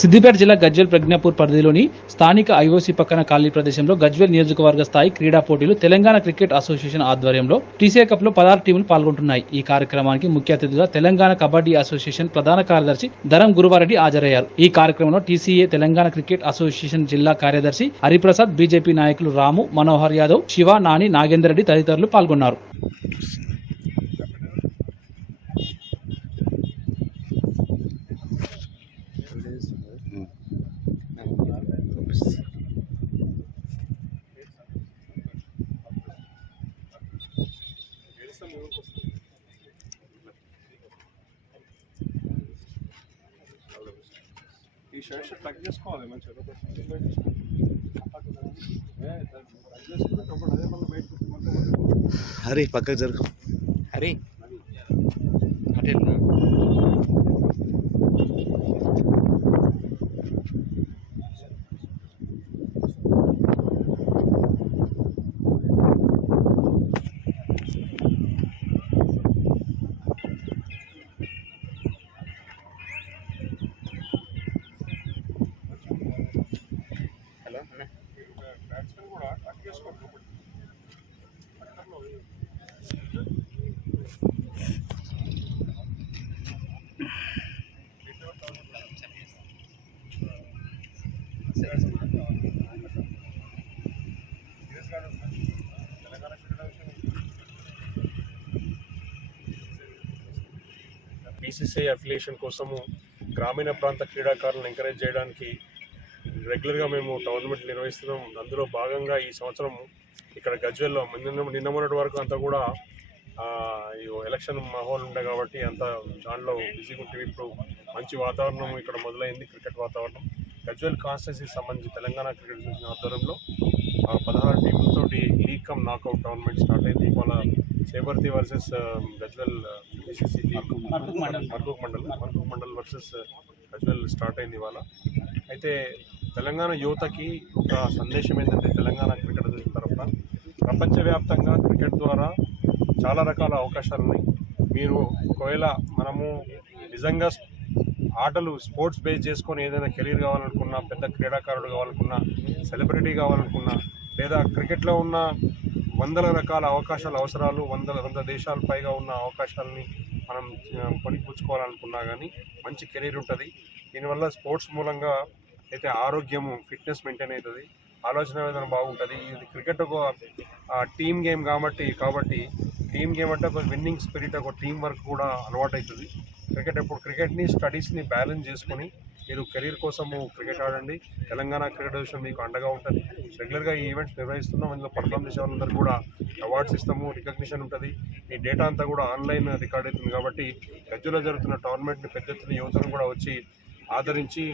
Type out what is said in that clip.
సిద్దిపేట జిల్లా గజ్వెల్ ప్రజ్ఞాపూర్ పరిధిలోని స్థానిక ఐఓసీ పక్కన ఖాళీ ప్రదేశంలో గజ్వెల్ నియోజకవర్గ స్థాయి క్రీడా పోటీలు తెలంగాణ క్రికెట్ అసోసియేషన్ ఆధ్వర్యంలో టీసీఏ కప్లో పదహారు టీములు పాల్గొంటున్నాయి. ఈ కార్యక్రమానికి ముఖ్య అతిథిగా తెలంగాణ కబడ్డీ అసోసియేషన్ ప్రధాన కార్యదర్శి ధరం గురువారెడ్డి హాజరయ్యారు. ఈ కార్యక్రమంలో టీసీఏ తెలంగాణ క్రికెట్ అసోసియేషన్ జిల్లా కార్యదర్శి హరిప్రసాద్ బీజేపీ నాయకులు రాము మనోహర్ యాదవ్ శివ నాని నాగేందర్ రెడ్డి తదితరులు పాల్గొన్నారు. ఈ షర్ట్స్ ప్లగ్ చేసుకోవాలి మంచిగా హరి పక్కకు జరుగు. హరి. బ్యాట్స్మెన్ కూడా ప్లగ్ చేసుకోవాలి బీసీసీఐ అఫిలియేషన్ కోసము గ్రామీణ ప్రాంత క్రీడాకారులను ఎంకరేజ్ చేయడానికి రెగ్యులర్గా మేము టోర్నమెంట్ నిర్వహిస్తున్నాం అందులో భాగంగా ఈ సంవత్సరం ఇక్కడ గజ్వెల్లో నిన్న నిన్న మొన్నటి వరకు అంతా కూడా ఈ ఎలక్షన్ మాహోల్ ఉండే కాబట్టి అంత దాంట్లో బిజీగా ఉంటుంది ఇప్పుడు మంచి వాతావరణం ఇక్కడ మొదలైంది క్రికెట్ వాతావరణం. గజ్వేల్ కాన్స్టిట్యూన్సీకి సంబంధించి తెలంగాణ క్రికెట్ అసోసియేషన్ ఆధ్వర్యంలో పదహారు టీములతోటి league cum knockout tournament start అయింది. ఇవాళ Cheparthi versus Gajwel BCC Markook Mandal. Markook Mandal versus Gajwel start అయింది ఇవాళ. అయితే తెలంగాణ యువతకి ఒక సందేశం ఏంటంటే తెలంగాణ క్రికెట్ అసోసియేషన్ తరఫున ప్రపంచవ్యాప్తంగా క్రికెట్ ద్వారా చాలా రకాల అవకాశాలు ఉన్నాయి మీరు ఒకవేళ మనము నిజంగా ఆటలు స్పోర్ట్స్ బేస్ చేసుకొని ఏదైనా కెరీర్ కావాలనుకున్నా పెద్ద క్రీడాకారుడు కావాలనుకున్నా సెలబ్రిటీ కావాలనుకున్నా లేదా క్రికెట్లో ఉన్న వందల రకాల అవకాశాలు అవసరాలు వందల వంద దేశాల పైగా ఉన్న అవకాశాలని మనం ఆ, కొనిపుచ్చుకోవాలనుకున్నా కానీ మంచి కెరీర్ ఉంటుంది. దీనివల్ల స్పోర్ట్స్ మూలంగా అయితే ఆరోగ్యము ఫిట్నెస్ మెయింటైన్ అవుతుంది. ఆలోచన విధానం బాగుంటుంది. ఇది క్రికెట్ ఒక టీమ్ గేమ్ కాబట్టి కాబట్టి టీమ్ గేమ్ అంటే ఒక విన్నింగ్ స్పిరిట్ ఒక టీం వర్క్ కూడా అలవాటు అవుతుంది క్రికెట్ ఎప్పుడు క్రికెట్ని స్టడీస్ని బ్యాలెన్స్ చేసుకొని మీరు కెరీర్ కోసము క్రికెట్ ఆడండి. తెలంగాణ క్రికెట్ విషయం మీకు అండగా ఉంటుంది. రెగ్యులర్గా ఈ ఈవెంట్స్ నిర్వహిస్తున్నాం. అందులో పర్ఫామ్ చేసే వాళ్ళందరూ కూడా అవార్డ్స్ ఇస్తాము రికగ్నిషన్ ఉంటుంది. ఈ డేటా అంతా కూడా ఆన్లైన్ రికార్డ్ అవుతుంది కాబట్టి గజ్జులో జరుగుతున్న టోర్నమెంట్ని పెద్ద ఎత్తున యువతను కూడా వచ్చి ఆదరించి